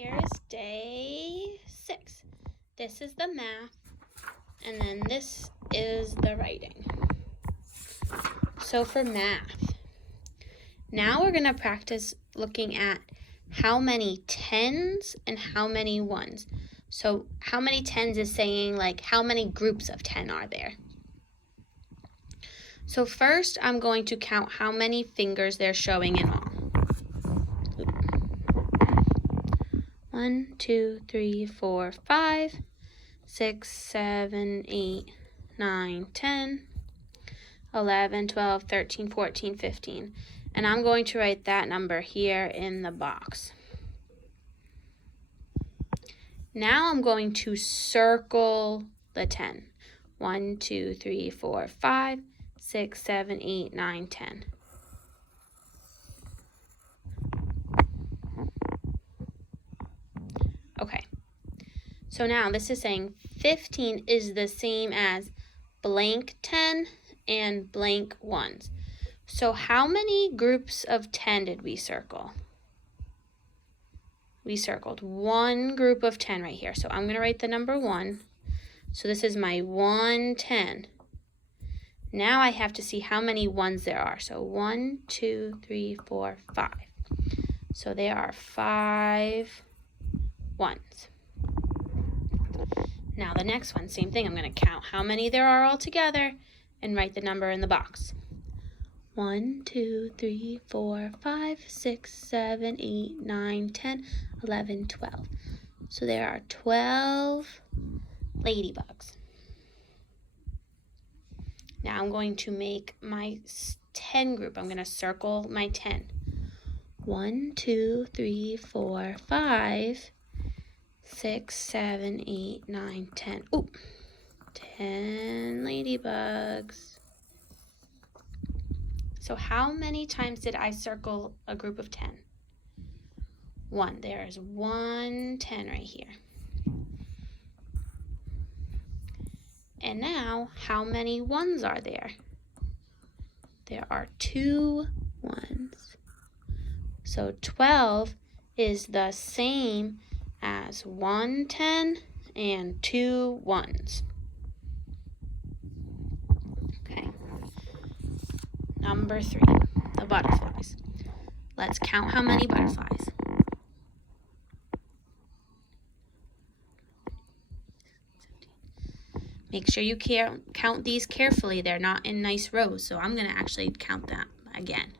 Here is day 6. This is the math, and then this is the writing. So for math, now we're going to practice looking at how many tens and how many ones. So how many tens is saying like how many groups of 10 are there. So first I'm going to count how many fingers they're showing in all. 1, 2, 3, 4, 5, 6, 7, 8, 9, 10, 11, 12, 13, 14, 15. And I'm going to write that number here in the box. Now I'm going to circle the 10. 1, 2, 3, 4, 5, 6, 7, 8, 9, 10. Okay, so now this is saying 15 is the same as blank 10 and blank ones. So how many groups of 10 did we circle? We circled one group of 10 right here. So I'm going to write the number 1. So this is my 110. Now I have to see how many ones there are. So 1, 2, 3, 4, 5. So there are 5 ones. Now the next one, same thing. I'm going to count how many there are all together and write the number in the box. 1, 2, 3, 4, 5, 6, 7, 8, 9, 10, 11, 12. So there are 12 ladybugs. Now I'm going to make my 10 group. I'm going to circle my 10. 1, 2, 3, 4, 5, 6, 7, 8, 9, 10. Ooh, 10 ladybugs. So how many times did I circle a group of 10? 1. There's 1 10 right here. And now, how many ones are there? There are 2 ones. So 12 is the same as 1 10 and 2 ones. Okay. Number 3, the butterflies. Let's count how many butterflies. Make sure you count these carefully. They're not in nice rows, so I'm going to actually count them again.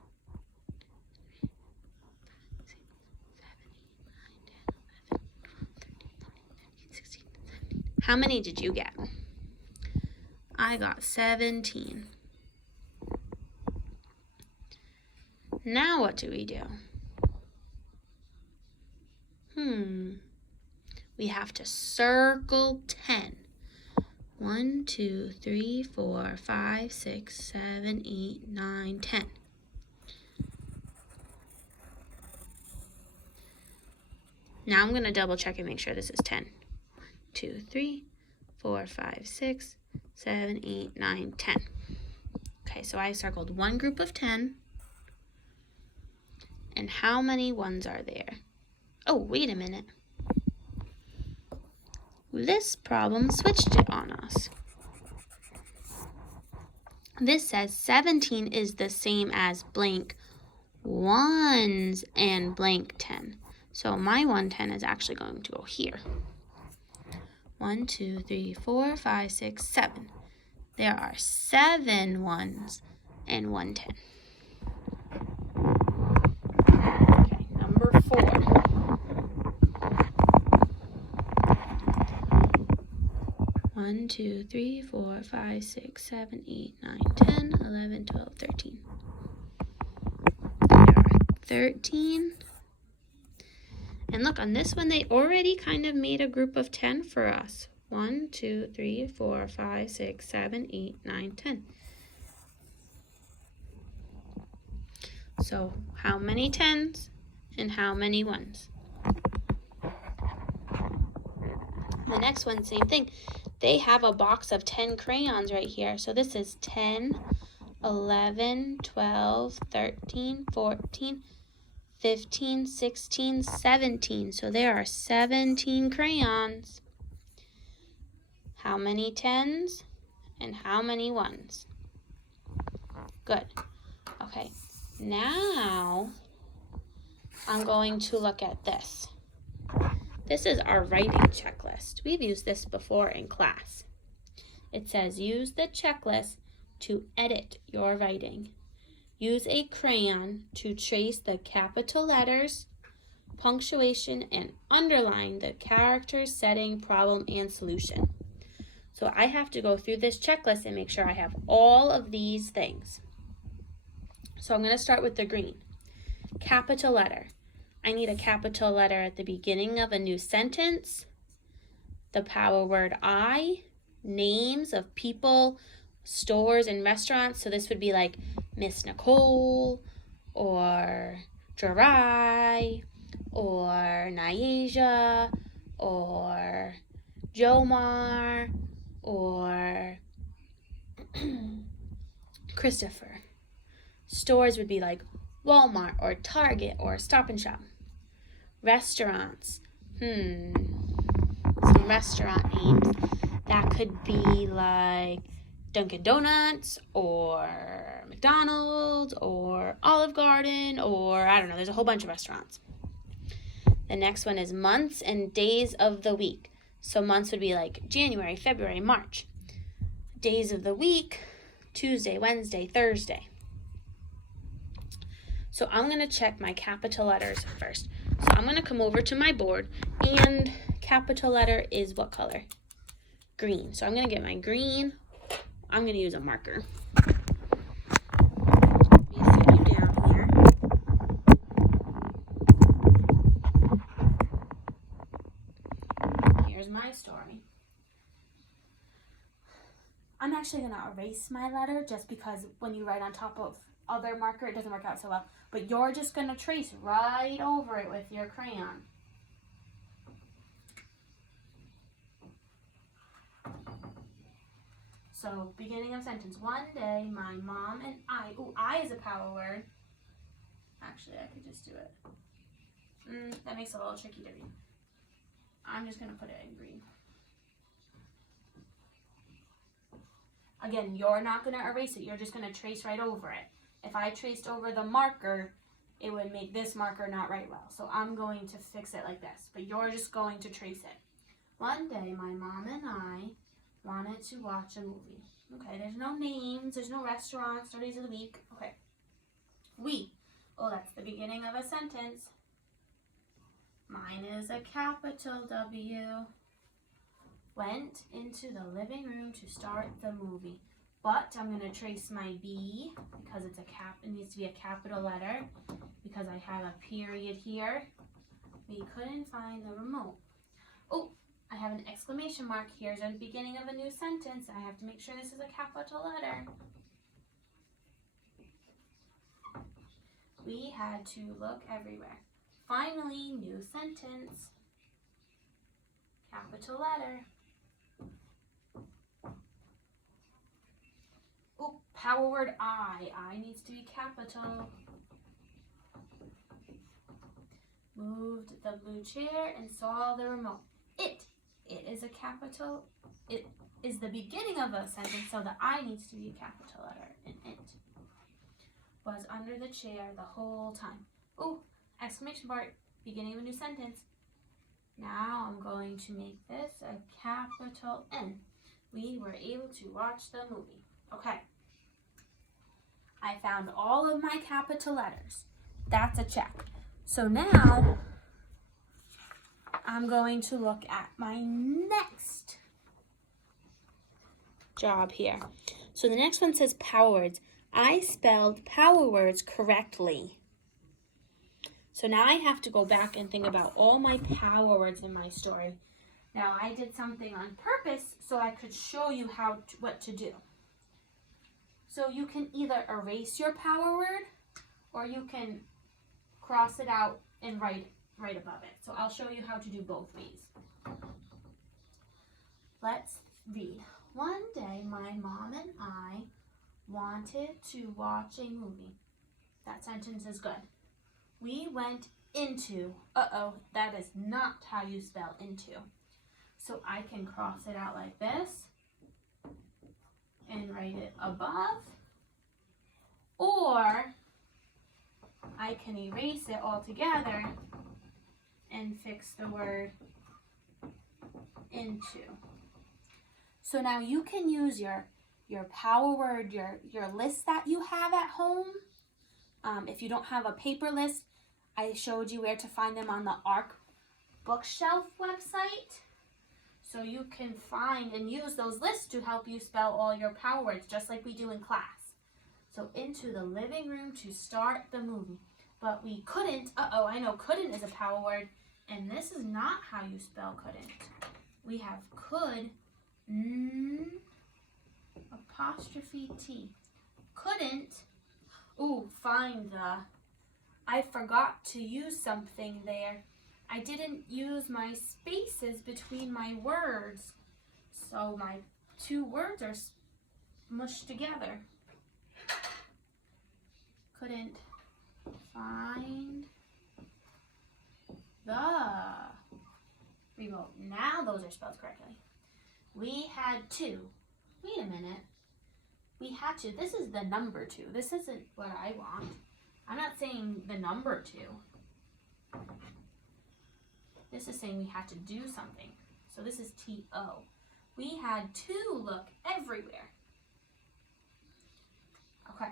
How many did you get? I got 17. Now what do we do? We have to circle 10. 1, 2, 3, 4, 5, 6, 7, 8, 9, 10. Now I'm going to double check and make sure this is 10. 1, 2, 3, 4, 5, 6, 7, 8, 9, 10. Okay, so I circled one group of 10. And how many ones are there? Oh, wait a minute. This problem switched it on us. This says 17 is the same as blank ones and blank 10. So my 110 is actually going to go here. 1, 2, 3, 4, 5, 6, 7. There are 7 ones and 110. Okay, number 4. 1, 2, 3, 4, 5, 6, 7, 8, 9, 10, 11, 12, 13. There are 13. And look, on this one, they already kind of made a group of 10 for us. 1, 2, 3, 4, 5, 6, 7, 8, 9, 10. So how many 10s and how many 1s? The next one, same thing. They have a box of 10 crayons right here. So this is 10, 11, 12, 13, 14, 15, 16, 17. So there are 17 crayons. How many 10s and how many 1s? Good. Okay, now I'm going to look at this. This is our writing checklist. We've used this before in class. It says use the checklist to edit your writing. Use a crayon to trace the capital letters, punctuation, and underline the characters, setting, problem, and solution. So I have to go through this checklist and make sure I have all of these things. So I'm going to start with the green. Capital letter. I need a capital letter at the beginning of a new sentence. The power word I. Names of people, stores, and restaurants. So this would be like Miss Nicole, or Jerai, or Nyasia, or Jomar, or Christopher. Stores would be like Walmart or Target or Stop and Shop. Restaurants. Some restaurant names. That could be like Dunkin' Donuts or McDonald's or Olive Garden or I don't know. There's a whole bunch of restaurants. The next one is months and days of the week. So months would be like January, February, March. Days of the week, Tuesday, Wednesday, Thursday. So I'm going to check my capital letters first. So I'm going to come over to my board, and capital letter is what color? Green. So I'm going to get my green. I'm going to use a marker. Let me set you down here. Here's my story. I'm actually going to erase my letter just because when you write on top of other marker, it doesn't work out so well. But you're just going to trace right over it with your crayon. So, beginning of sentence. One day, my mom and I. Ooh, I is a power word. Actually, I could just do it. That makes it a little tricky to read. I'm just going to put it in green. Again, you're not going to erase it. You're just going to trace right over it. If I traced over the marker, it would make this marker not write well. So I'm going to fix it like this. But you're just going to trace it. One day, my mom and I wanted to watch a movie. Okay, there's no names, there's no restaurants, no days of the week. Okay. We. Oh, that's the beginning of a sentence. Mine is a capital W. Went into the living room to start the movie. But I'm going to trace my B because it needs to be a capital letter because I have a period here. We couldn't find the remote. Oh, I have an exclamation mark. Here's the beginning of a new sentence. I have to make sure this is a capital letter. We had to look everywhere. Finally, new sentence. Capital letter. Oh, power word I. I needs to be capital. Moved the blue chair and saw the remote. It is a capital. It is the beginning of a sentence, so the I needs to be a capital letter. And it was under the chair the whole time. Oh, exclamation mark, beginning of a new sentence. Now I'm going to make this a capital N. We were able to watch the movie. Okay. I found all of my capital letters. That's a check. So now I'm going to look at my next job here. So the next one says power words. I spelled power words correctly. So now I have to go back and think about all my power words in my story. Now I did something on purpose so I could show you what to do. So you can either erase your power word or you can cross it out and write above it. So I'll show you how to do both ways. Let's read. One day my mom and I wanted to watch a movie. That sentence is good. We went into. Uh-oh, that is not how you spell into. So I can cross it out like this and write it above. Or I can erase it altogether and fix the word into. So now you can use your power word, your list that you have at home. If you don't have a paper list, I showed you where to find them on the ARC Bookshelf website. So you can find and use those lists to help you spell all your power words, just like we do in class. So into the living room to start the movie. But we couldn't, I know couldn't is a power word, and this is not how you spell couldn't. We have could, apostrophe T. Couldn't, find the, I forgot to use something there. I didn't use my spaces between my words, so my two words are mushed together. Couldn't find the remote. Now those are spelled correctly. We had to. Wait a minute. We had to. This is the number 2. This isn't what I want. I'm not saying the number 2. This is saying we had to do something. So this is T-O. We had to look everywhere. Okay.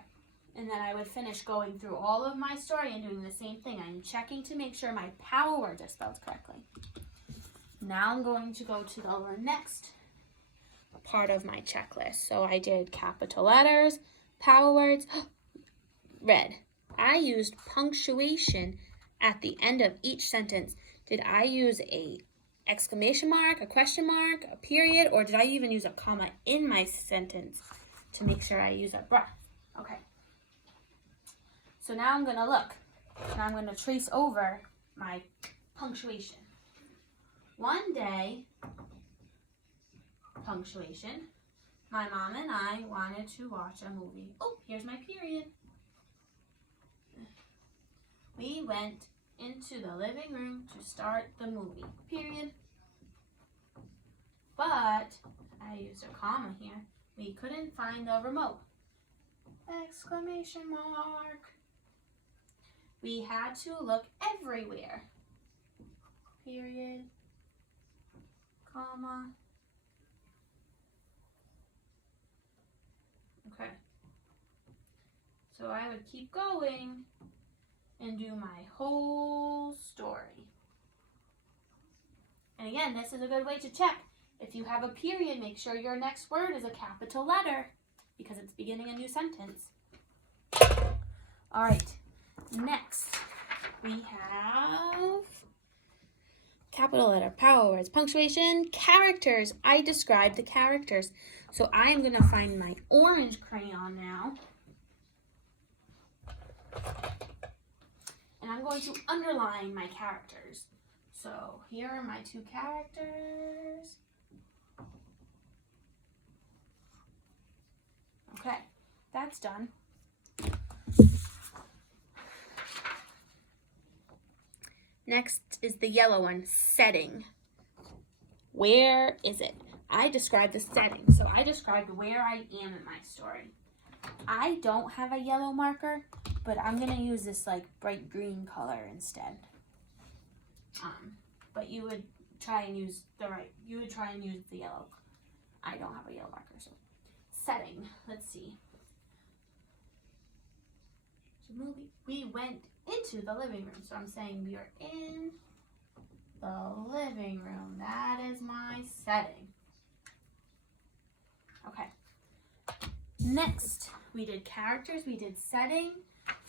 And then I would finish going through all of my story and doing the same thing. I'm checking to make sure my power words are spelled correctly. Now I'm going to go to the next part of my checklist. So I did capital letters, power words, red. I used punctuation at the end of each sentence. Did I use a exclamation mark, a question mark, a period, or did I even use a comma in my sentence to make sure I use a breath? Okay. So now I'm going to look. Now I'm going to trace over my punctuation. One day, punctuation, my mom and I wanted to watch a movie. Oh, here's my period. We went into the living room to start the movie. Period. But I used a comma here. We couldn't find the remote. Exclamation mark. We had to look everywhere. Period. Comma. Okay. So I would keep going and do my whole story. And again, this is a good way to check. If you have a period, make sure your next word is a capital letter because it's beginning a new sentence. All right, next we have capital letter, power words, punctuation, characters. I described the characters. So I am going to find my orange crayon now. And I'm going to underline my characters. So here are my 2 characters. Okay, that's done. Next is the yellow one, setting. Where is it? I described the setting, so I described where I am in my story. I don't have a yellow marker, but I'm going to use this like bright green color instead. But you would try and use the yellow. I don't have a yellow marker, so setting. Let's see. The movie. We went into the living room, so I'm saying we are in the living room. That is my setting. Okay. Next, we did characters, we did setting.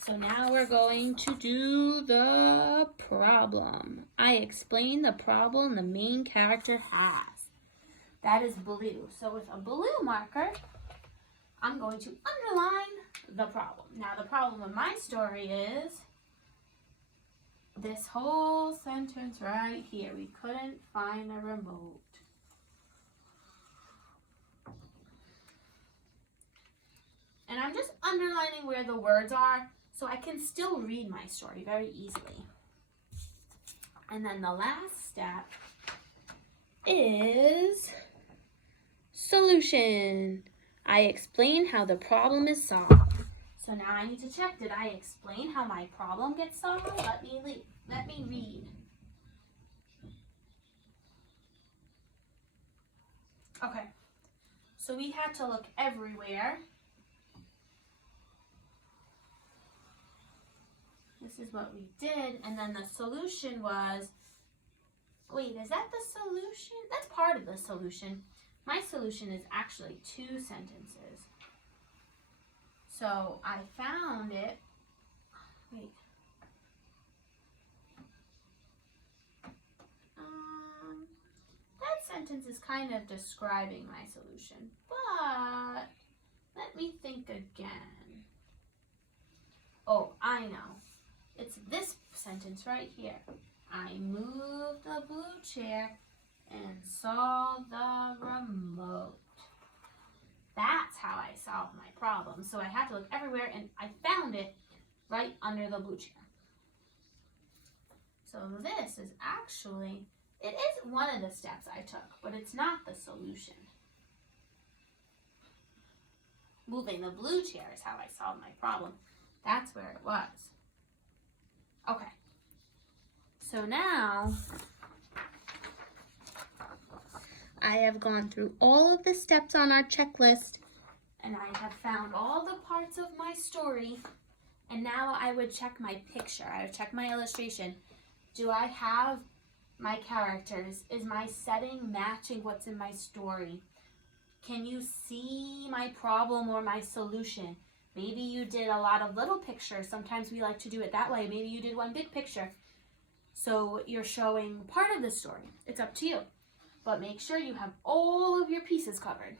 So now we're going to do the problem. I explained the problem the main character has. That is blue. So with a blue marker, I'm going to underline the problem. Now the problem of my story is this whole sentence right here. We couldn't find a remote. And I'm just underlining where the words are So I can still read my story very easily. And then the last step is solution. I explain how the problem is solved. So now I need to check, did I explain how my problem gets solved? Let me read. Okay, so we had to look everywhere. This is what we did, and then the solution was, wait, is that the solution? That's part of the solution. My solution is actually 2 sentences. So I found it, wait. That sentence is kind of describing my solution, but let me think again. Oh, I know. It's this sentence right here. I moved the blue chair and saw the remote. That's how I solved my problem. So I had to look everywhere and I found it right under the blue chair. So this is actually, it is one of the steps I took, but it's not the solution. Moving the blue chair is how I solved my problem. That's where it was. Okay. So now I have gone through all of the steps on our checklist and I have found all the parts of my story, and now I would check my picture. I would check my illustration. Do I have my characters? Is my setting matching what's in my story? Can you see my problem or my solution? Maybe you did a lot of little pictures. Sometimes we like to do it that way. Maybe you did one big picture. So you're showing part of the story. It's up to you. But make sure you have all of your pieces covered.